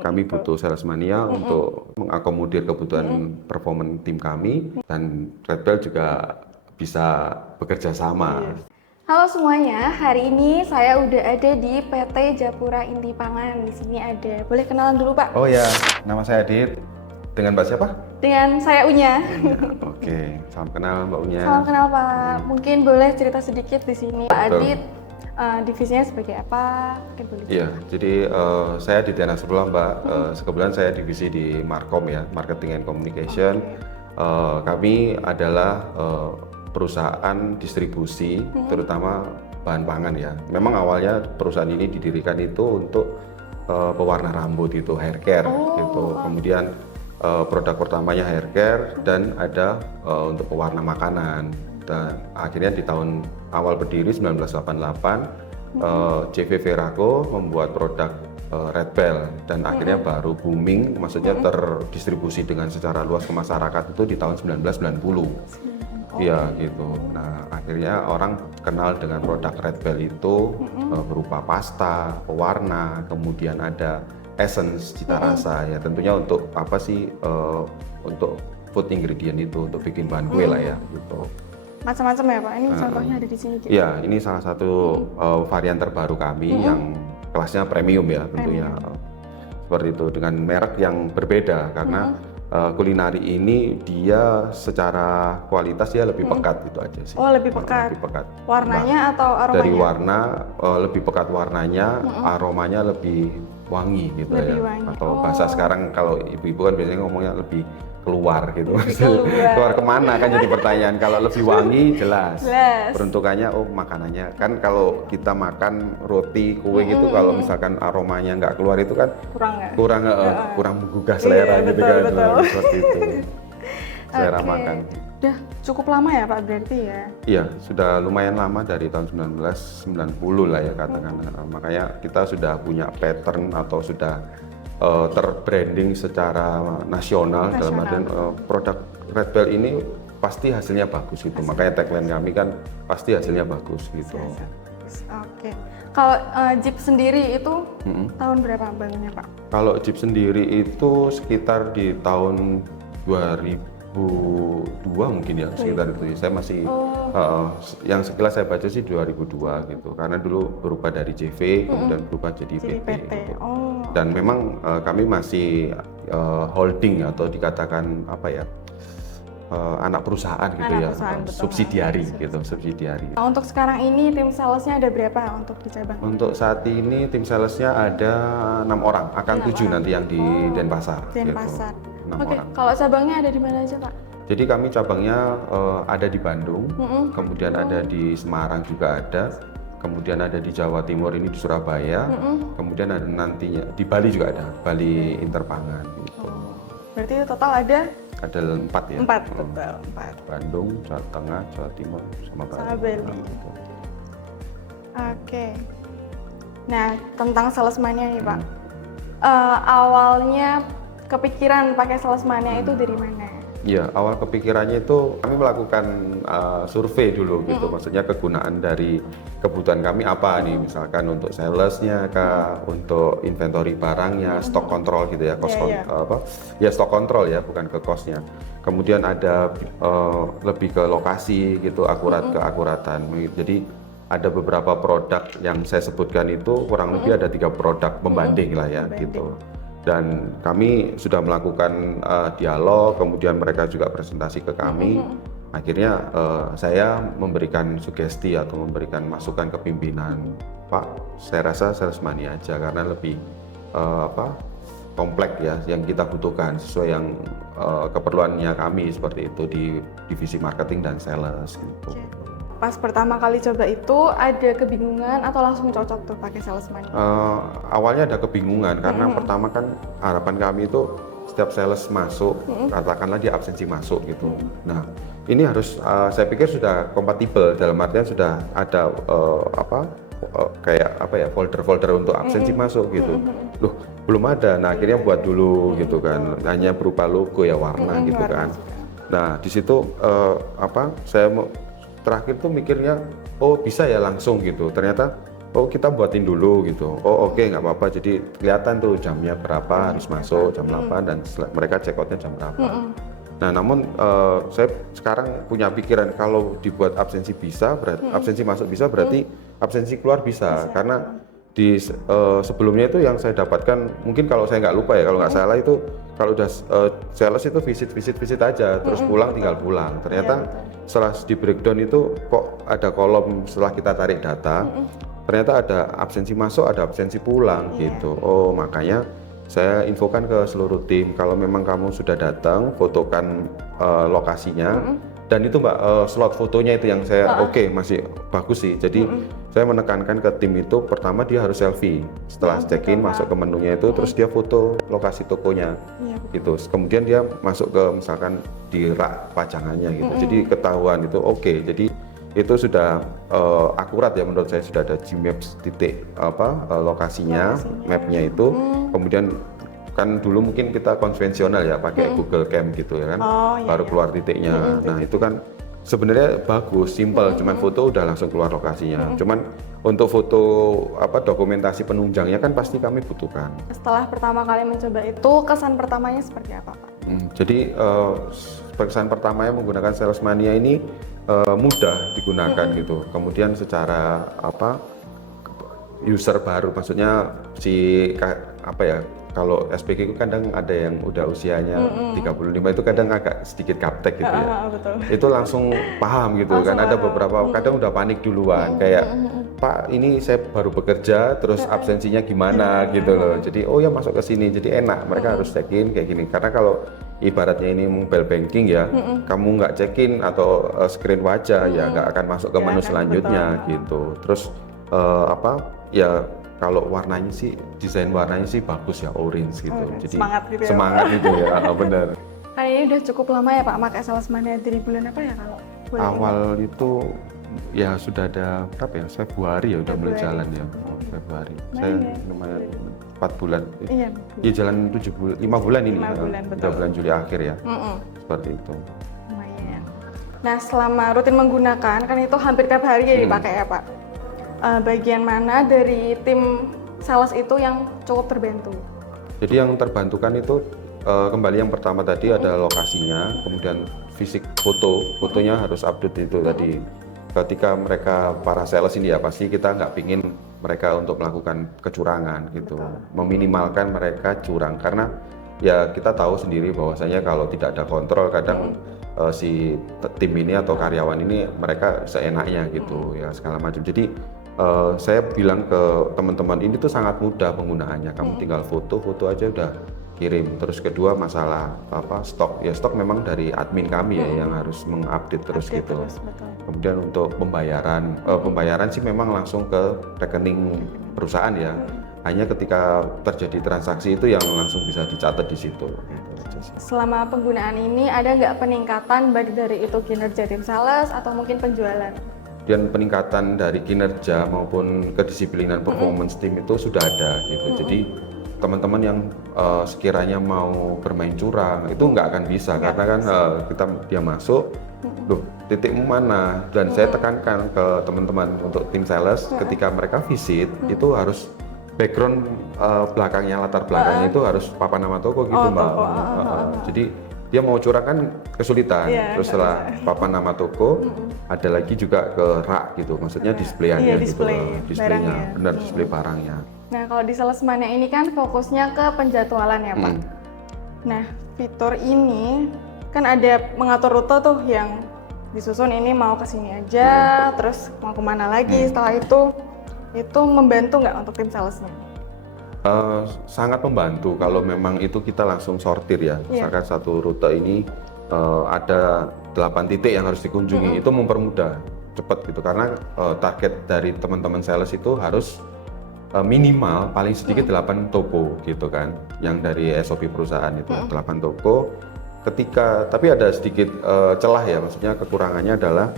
Kami butuh salesmania untuk mengakomodir kebutuhan performance tim kami, dan Red Bell juga bisa bekerja sama. Halo semuanya, hari ini saya udah ada di PT Japura Inti Pangan. Di sini ada, boleh kenalan dulu Pak? Oh ya, nama saya Adit. Dengan Mbak siapa? Dengan saya Unya. Oke, salam kenal Mbak Unya. Salam kenal Pak. Mungkin boleh cerita sedikit di sini. Pak Adit, divisinya sebagai apa? Mungkin boleh. Iya, jadi saya di Tiana Sebelah Mbak. Kebetulan saya divisi di Markom ya, Marketing and Communication. Kami adalah perusahaan distribusi, terutama bahan pangan ya. Memang awalnya perusahaan ini didirikan itu untuk pewarna rambut itu, hair care gitu. Kemudian produk pertamanya hair care dan ada untuk pewarna makanan. Dan akhirnya di tahun awal berdiri 1988 CV Veraco membuat produk Red Bell, dan akhirnya baru booming, maksudnya terdistribusi dengan secara luas ke masyarakat itu di tahun 1990. Iya gitu. Nah akhirnya orang kenal dengan produk Red Bell itu berupa pasta, pewarna, kemudian ada essence, cita rasa ya. Tentunya untuk apa sih? Untuk food ingredient itu, untuk bikin bahan kue lah ya gitu. Macam-macam ya Pak, ini contohnya ada di sini. Iya, ini salah satu varian terbaru kami yang kelasnya premium ya tentunya. Seperti itu, dengan merek yang berbeda karena kulinari ini dia secara kualitas dia lebih pekat gitu aja sih. Oh lebih pekat. Lebih pekat. Warnanya atau aromanya? Dari warna lebih pekat warnanya, aromanya lebih wangi gitu Lebih ya. wangi. Atau bahasa sekarang kalau ibu-ibu kan biasanya ngomongnya lebih keluar gitu. Keluar. Keluar kemana kan jadi pertanyaan. Kalau lebih wangi jelas. Jelas. Peruntukannya makanannya kan, kalau kita makan roti kue gitu, kalau misalkan aromanya nggak keluar itu kan kurang menggugah selera gitu kan. Seperti itu. Selera makan. Udah cukup lama ya Pak berarti ya? Iya, sudah lumayan lama, dari tahun 1990 lah ya katakan. Makanya kita sudah punya pattern atau sudah terbranding secara nasional. Dalam artian produk Red Bell ini pasti hasilnya bagus gitu. Makanya tagline kami kan pasti hasilnya bagus gitu. Oke. Kalau Jeep sendiri itu tahun berapa bangunnya Pak? Kalau Jeep sendiri itu sekitar di tahun 2002 mungkin ya, sekitar itu. Saya masih yang sekilas saya baca sih 2002 gitu. Karena dulu berubah dari JV kemudian berubah jadi PT. Gitu. Dan memang kami masih holding atau dikatakan apa ya? Anak perusahaan gitu ya, subsidiari gitu, subsidiari. Nah, untuk sekarang ini tim salesnya ada berapa untuk di cabang? Untuk saat ini tim salesnya ada 6 orang, akan 7 nanti yang di Denpasar. Denpasar. Gitu. 6 Oke, orang. kalau cabangnya ada di mana aja Pak? Jadi kami cabangnya ada di Bandung, kemudian ada di Semarang juga ada, kemudian ada di Jawa Timur ini di Surabaya, kemudian ada nantinya di Bali juga ada, Bali Interpangan gitu. Berarti total ada? Ada 4 ya. 4 total, 4. Bandung, Jawa Tengah, Jawa Timur, sama Bali. Sama Bali. Gitu. Oke. Nah, tentang salesmania nih Pak. Awalnya kepikiran pakai salesmania itu dari mana? Ya, awal kepikirannya itu kami melakukan survei dulu gitu, maksudnya kegunaan dari kebutuhan kami apa nih, misalkan untuk salesnya kah, untuk inventory barangnya, stock control gitu ya, stock control ya, bukan ke costnya. Kemudian ada lebih ke lokasi gitu, keakuratan. Jadi ada beberapa produk yang saya sebutkan itu kurang lebih ada 3 produk pembanding lah ya gitu. Dan kami sudah melakukan dialog, kemudian mereka juga presentasi ke kami. Akhirnya saya memberikan sugesti atau memberikan masukan ke pimpinan, Pak, saya rasa salesmania aja karena lebih kompleks ya yang kita butuhkan sesuai yang keperluannya kami, seperti itu di divisi marketing dan sales gitu. Pas pertama kali coba itu ada kebingungan atau langsung cocok tuh pakai salesmania? Awalnya ada kebingungan karena pertama kan harapan kami itu setiap sales masuk, katakanlah dia absensi masuk gitu. Nah ini harus saya pikir sudah kompatibel, dalam artian sudah ada kayak apa ya, folder-folder untuk absensi masuk gitu. Loh belum ada, nah akhirnya buat dulu gitu kan, hanya berupa logo ya, warna gitu kan. Nah di situ saya terakhir tuh mikirnya, oh bisa ya langsung gitu. Ternyata oh kita buatin dulu gitu. Oh oke, nggak apa-apa. Jadi kelihatan tuh jamnya berapa harus masuk jam 8 dan mereka check outnya jam berapa. Nah, namun saya sekarang punya pikiran kalau dibuat absensi bisa, berarti absensi masuk bisa, berarti absensi keluar bisa. Karena di sebelumnya itu yang saya dapatkan, mungkin kalau saya nggak lupa ya, kalau nggak salah itu kalau udah sales itu visit aja, terus pulang tinggal pulang. Ternyata setelah di breakdown itu kok ada kolom setelah kita tarik data, ternyata ada absensi masuk, ada absensi pulang gitu. Oh makanya saya infokan ke seluruh tim kalau memang kamu sudah datang, fotokan lokasinya. Dan itu Mbak, slot fotonya itu yang saya oke, masih bagus sih. Jadi saya menekankan ke tim itu, pertama dia harus selfie. Setelah check-in masuk ke menunya itu, terus dia foto lokasi tokonya gitu. Kemudian dia masuk ke misalkan di rak pajangannya gitu. Jadi ketahuan itu oke. Jadi itu sudah akurat ya menurut saya, sudah ada Gmaps titik lokasinya, mapnya itu. Kemudian kan dulu mungkin kita konvensional ya pakai Google Cam gitu ya kan, baru keluar titiknya. Nah itu kan sebenarnya bagus, simple, cuman foto udah langsung keluar lokasinya. Cuman untuk foto dokumentasi penunjangnya kan pasti kami butuhkan. Setelah pertama kali mencoba itu, kesan pertamanya seperti apa Pak? Jadi kesan pertamanya menggunakan Salesmania ini mudah digunakan gitu. Kemudian secara user baru, maksudnya kalau SPG itu kadang ada yang udah usianya 35 itu kadang agak sedikit gaptek gitu ya. Betul. Itu langsung paham gitu kan. Ada beberapa kadang udah panik duluan kayak Pak ini saya baru bekerja terus absensinya gimana gitu loh. Jadi oh ya masuk ke sini jadi enak, mereka harus check in kayak gini. Karena kalau ibaratnya ini mobile banking ya, kamu nggak check in atau screen wajah ya nggak akan masuk ke menu selanjutnya gitu. Terus ya kalau warnanya sih, desain warnanya sih bagus ya, orange gitu. Jadi semangat gitu ya, semangat Pak. gitu ya, benar. Kan ini udah cukup lama ya Pak pakai Salesmania, dari bulan apa ya kalau boleh Awal itu ya sudah ada berapa ya, Februari ya udah mulai jalan ya. Februari. Saya lumayan 4 bulan. Iya. Ya jalan 5 bulan ini. 5 bulan, betul. Udah bulan Juli akhir ya. Seperti itu. Lumayan. Nah selama rutin menggunakan, kan itu hampir tiap hari ya dipakai ya Pak. Bagian mana dari tim sales itu yang cukup terbantu? Jadi yang terbantukan itu kembali yang pertama tadi ada lokasinya, kemudian fisik fotonya harus update itu tadi. Ketika mereka para sales ini ya pasti kita nggak pingin mereka untuk melakukan kecurangan gitu, meminimalkan mereka curang karena ya kita tahu sendiri bahwasanya kalau tidak ada kontrol kadang si tim ini atau karyawan ini mereka seenaknya gitu ya segala macam. Jadi saya bilang ke teman-teman ini tuh sangat mudah penggunaannya, kamu tinggal foto aja udah kirim. Terus kedua masalah stok ya, stok memang dari admin kami ya yang harus mengupdate terus gitu. Kemudian untuk pembayaran sih memang langsung ke rekening perusahaan ya, hanya ketika terjadi transaksi itu yang langsung bisa dicatat di situ. Selama penggunaan ini ada nggak peningkatan baik dari itu kinerja tim sales atau mungkin penjualan? Dan peningkatan dari kinerja maupun kedisiplinan performance tim itu sudah ada gitu. Jadi teman-teman yang sekiranya mau bermain curang itu nggak akan bisa karena kan dia masuk, loh titikmu mana? Dan saya tekankan ke teman-teman untuk tim sales ketika mereka visit itu harus background belakangnya, latar belakangnya itu harus papan nama toko gitu Mbak. Jadi dia mau curang kan kesulitan. Terus setelah papan nama toko ada lagi juga ke rak gitu, maksudnya displayannya gitu, displaynya, benar display barangnya. Nah kalau di Salesmania ini kan fokusnya ke penjadwalan ya Pak. Nah fitur ini kan ada mengatur rute tuh yang disusun, ini mau ke sini aja, terus mau kemana lagi setelah itu membantu nggak untuk tim salesnya? Sangat membantu kalau memang itu kita langsung sortir ya. Misalkan satu rute ini ada 8 titik yang harus dikunjungi, itu mempermudah cepat gitu karena target dari teman-teman sales itu harus minimal paling sedikit 8 toko gitu kan, yang dari SOP perusahaan itu 8 toko. Tapi ada sedikit celah ya, maksudnya kekurangannya adalah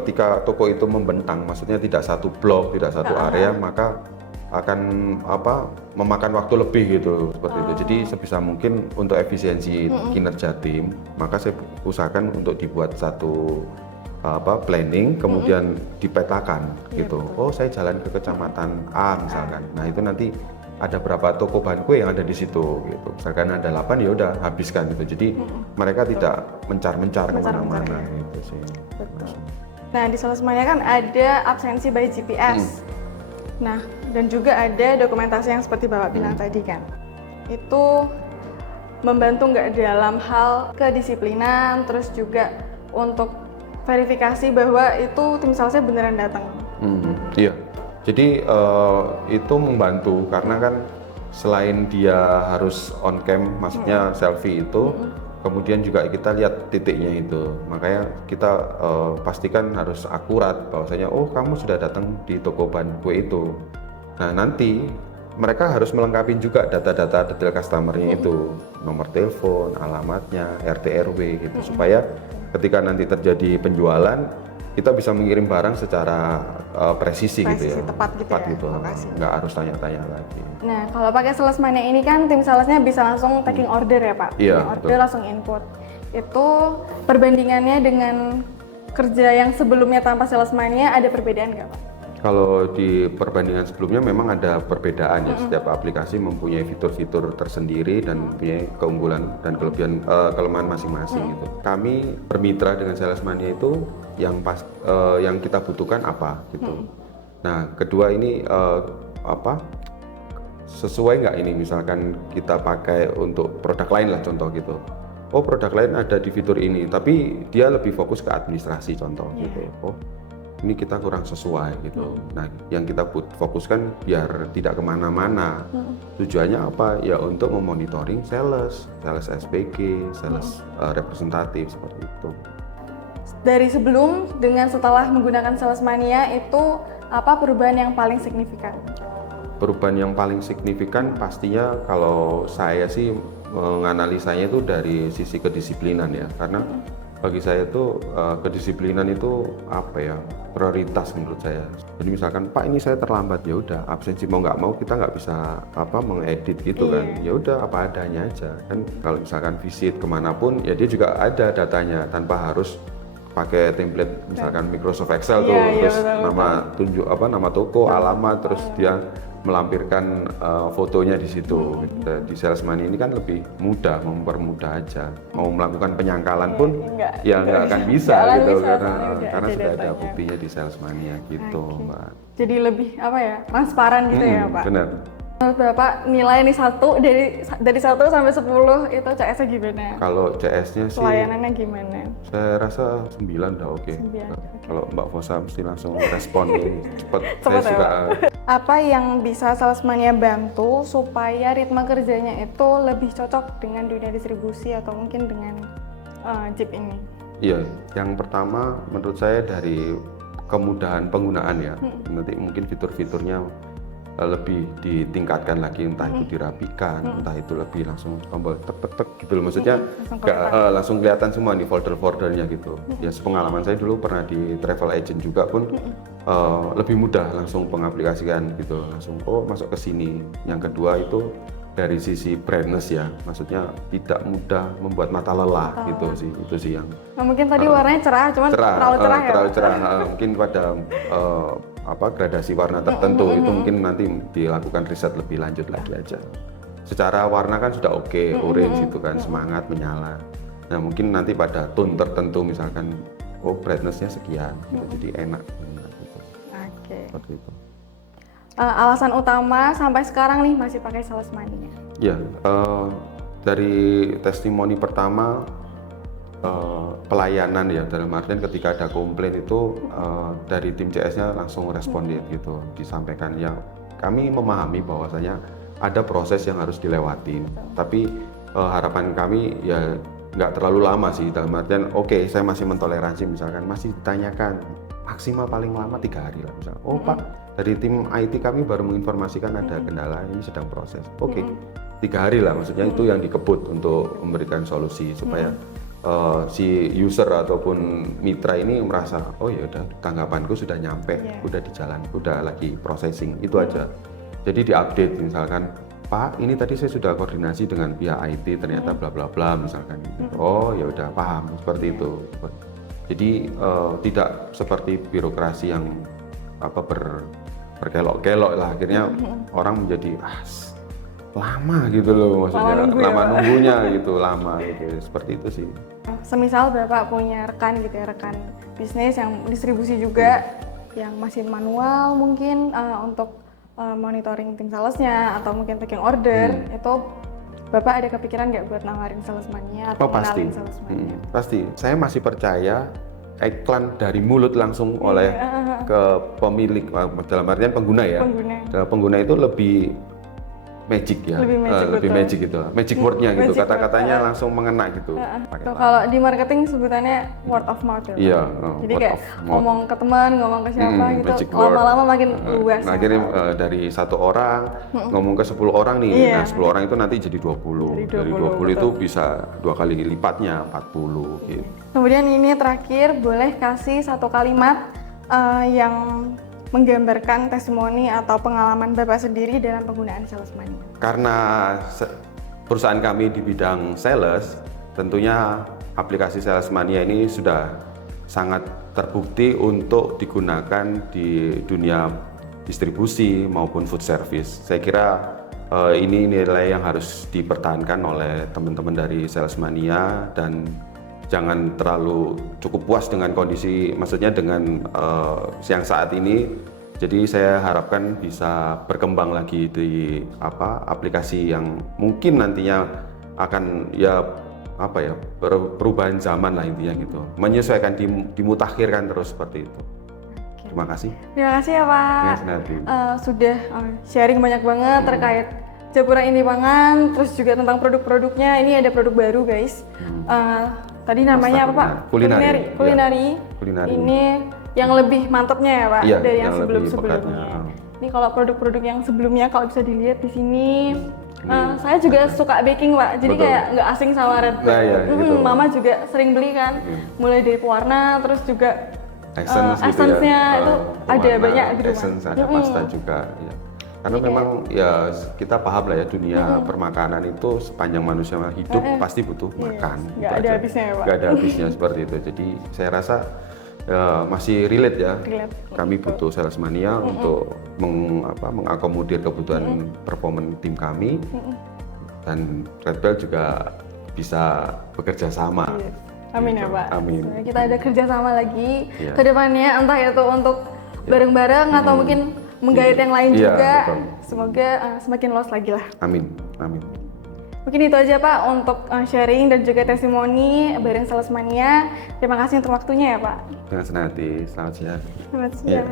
ketika toko itu membentang, maksudnya tidak satu blok, tidak satu area, maka akan memakan waktu lebih gitu seperti itu. Jadi sebisa mungkin untuk efisiensi kinerja tim, maka saya usahakan untuk dibuat satu planning, kemudian dipetakan Iya, gitu. betul. Oh, saya jalan ke kecamatan A misalkan. Nah, itu nanti ada berapa toko bahan kue yang ada di situ gitu. Misalkan ada 8 ya udah habiskan gitu. Jadi mereka tidak mencar-mencar Mencar-mencar, kemana-mana ya. gitu sih. Betul. Nah, di Salesmania kan ada absensi by GPS. Nah, dan juga ada dokumentasi yang seperti Bapak bilang tadi kan. Itu membantu nggak dalam hal kedisiplinan, terus juga untuk verifikasi bahwa itu tim salesnya beneran datang. Iya. Jadi itu membantu karena kan selain dia harus on cam, maksudnya selfie itu, kemudian juga kita lihat titiknya itu. Makanya kita pastikan harus akurat bahwasanya oh kamu sudah datang di toko bahan kue itu. Nah, nanti mereka harus melengkapi juga data-data detail customer-nya itu, nomor telepon, alamatnya, RT RW gitu, supaya ketika nanti terjadi penjualan kita bisa mengirim barang secara presisi gitu ya, tepat gitu ya, lokasinya. nggak harus tanya-tanya lagi. Nah, kalau pakai Salesmania ini kan tim salesnya bisa langsung taking order ya Pak? Iya, Taking order betul. langsung input. Itu perbandingannya dengan kerja yang sebelumnya tanpa Salesmania ada perbedaan nggak Pak? Kalau di perbandingan sebelumnya memang ada perbedaan ya, setiap aplikasi mempunyai fitur-fitur tersendiri dan mempunyai keunggulan dan kelemahan masing-masing gitu. Kami bermitra dengan Salesmania itu yang kita butuhkan apa gitu. Nah, kedua ini sesuai nggak ini misalkan kita pakai untuk produk lain lah contoh gitu. Oh, produk lain ada di fitur ini, tapi dia lebih fokus ke administrasi contoh gitu. Oh, ini kita kurang sesuai gitu. Nah, yang kita fokuskan biar tidak kemana-mana. Tujuannya apa? Ya untuk memonitoring sales SPG, sales representatif seperti itu. Dari sebelum dengan setelah menggunakan Salesmania itu apa perubahan yang paling signifikan? Perubahan yang paling signifikan pastinya kalau saya sih menganalisanya itu dari sisi kedisiplinan ya, karena bagi saya itu kedisiplinan itu apa ya, prioritas menurut saya. Jadi misalkan Pak ini saya terlambat, ya udah absensi mau nggak mau kita nggak bisa mengedit gitu kan, ya udah apa adanya aja kan. Kalau misalkan visit kemanapun ya dia juga ada datanya tanpa harus pakai template misalkan Microsoft Excel tuh, terus nama toko, alamat, terus dia melampirkan fotonya di situ. Di Salesmania ini kan lebih mudah, mempermudah aja. Mau melakukan penyangkalan pun nggak akan bisa gitu karena sudah ada buktinya di Salesmania gitu, Mbak. Jadi lebih transparan gitu ya Pak. Benar. Menurut Bapak nilai ini dari 1 sampai 10 itu CS-nya gimana? Kalau CS-nya sih Pelayanannya gimana? saya rasa 9 dah oke. Kalau Mbak Fosa mesti langsung respon cepat. Saya ya, suka. Apa yang bisa Salesmania bantu supaya ritme kerjanya itu lebih cocok dengan dunia distribusi atau mungkin dengan Jeep ini? Iya, yang pertama menurut saya dari kemudahan penggunaan ya. Nanti mungkin fitur-fiturnya lebih ditingkatkan lagi, entah itu dirapikan, entah itu lebih langsung tombol tek gitu loh, maksudnya langsung kelihatan semua nih folder-foldernya gitu. Ya sepengalaman saya dulu pernah di travel agent juga pun lebih mudah langsung pengaplikasikan gitu, langsung masuk ke sini. Yang kedua itu dari sisi brightness ya, maksudnya tidak mudah membuat mata lelah gitu sih, itu sih yang. Nah, mungkin tadi warnanya cerah, cuman terlalu cerah ya. Terlalu cerah, mungkin pada gradasi warna tertentu itu mungkin nanti dilakukan riset lebih lanjut lagi aja. Secara warna kan sudah oke, orange itu kan semangat menyala. Nah mungkin nanti pada tone tertentu misalkan brightness-nya sekian, gitu, jadi enak. Gitu. Oke. Seperti itu. Alasan utama sampai sekarang nih masih pakai Salesmania? Ya, dari testimoni pertama pelayanan ya, dalam artian ketika ada komplain itu dari tim CS-nya langsung respon gitu, disampaikan ya. Kami memahami bahwasanya ada proses yang harus dilewatin, tapi harapan kami ya nggak terlalu lama sih, dalam artian oke, saya masih mentoleransi misalkan masih ditanyakan maksimal paling lama 3 hari lah misalnya. Oh Pak, dari tim IT kami baru menginformasikan ada kendala ini sedang proses. Oke, 3 hari lah, maksudnya itu yang dikebut untuk memberikan solusi supaya si user ataupun mitra ini merasa oh ya udah tanggapanku sudah nyampe, udah di jalan, udah lagi processing, itu aja. Jadi diupdate misalkan Pak, ini tadi saya sudah koordinasi dengan pihak IT ternyata bla bla bla misalkan. Oh ya udah paham, seperti itu. Jadi tidak seperti birokrasi yang berkelok-kelok lah, akhirnya orang menjadi lama gitu loh, maksudnya lama nunggunya gitu, lama gitu, seperti itu sih. Semisal Bapak punya rekan gitu ya, rekan bisnis yang distribusi juga, yang masih manual mungkin untuk monitoring tim salesnya atau mungkin taking order, itu Bapak ada kepikiran nggak buat nawarin salesman-nya atau kenalin salesman-nya? Pasti. Saya masih percaya iklan dari mulut langsung oleh ke pemilik, dalam artian pengguna ya. Pengguna itu lebih magic ya, lebih magic gitu, magic wordnya gitu, kata-katanya langsung mengena gitu. Kalau di marketing sebutannya word of mouth ya. Iya. Jadi kayak ngomong ke teman, ngomong ke siapa gitu, lama-lama makin luas. Nah, akhirnya dari 1 orang ngomong ke 10 orang nih, nah 10 orang itu nanti jadi 20. Dari 20 itu bisa 2 kali lipatnya, 40 gitu. Kemudian ini terakhir, boleh kasih 1 kalimat yang menggambarkan testimoni atau pengalaman Bapak sendiri dalam penggunaan salesman. Karena perusahaan kami di bidang sales, tentunya aplikasi Salesmania ini sudah sangat terbukti untuk digunakan di dunia distribusi maupun food service. Saya kira ini nilai yang harus dipertahankan oleh teman-teman dari Salesmania, dan jangan terlalu cukup puas dengan kondisi, maksudnya dengan yang saat ini. Jadi saya harapkan bisa berkembang lagi di aplikasi yang mungkin nantinya akan perubahan zaman lah intinya gitu, menyesuaikan, dimutakhirkan terus seperti itu. Terima kasih. Terima kasih ya Pak. Sudah sharing banyak banget terkait Japura Inti Pangan, terus juga tentang produk-produknya. Ini ada produk baru guys. Tadi namanya apa Pak? Kulinari. Ini yang lebih mantapnya ya Pak, iya, dari yang sebelumnya. Ini kalau produk-produk yang sebelumnya kalau bisa dilihat di sini. Saya juga suka baking Pak, jadi kayak nggak asing sama Red Bell. Gitu. Mama juga sering beli kan, mulai dari pewarna, terus juga gitu essence-nya ya. itu ada banyak di rumah. Essence, ada pasta juga. Ya. Karena memang ya kita paham lah ya, dunia permakanan itu sepanjang manusia hidup pasti butuh makan. Nggak ada habisnya ya Pak. Nggak ada habisnya seperti itu. Jadi saya rasa masih relate ya. Kami butuh Salesmania untuk mengakomodir kebutuhan performance tim kami, dan Red Bell juga bisa bekerja sama. Amin ya Pak. Amin. Kita ada kerjasama lagi ke depannya, entah itu untuk bareng-bareng atau mungkin menggait yang lain juga. Betul. Semoga semakin luas lagi lah. Amin. Amin. Mungkin itu aja Pak untuk sharing dan juga testimoni bareng Salesmania. Terima kasih untuk waktunya ya Pak. Dengan senang hati. Selamat siang. Selamat siang.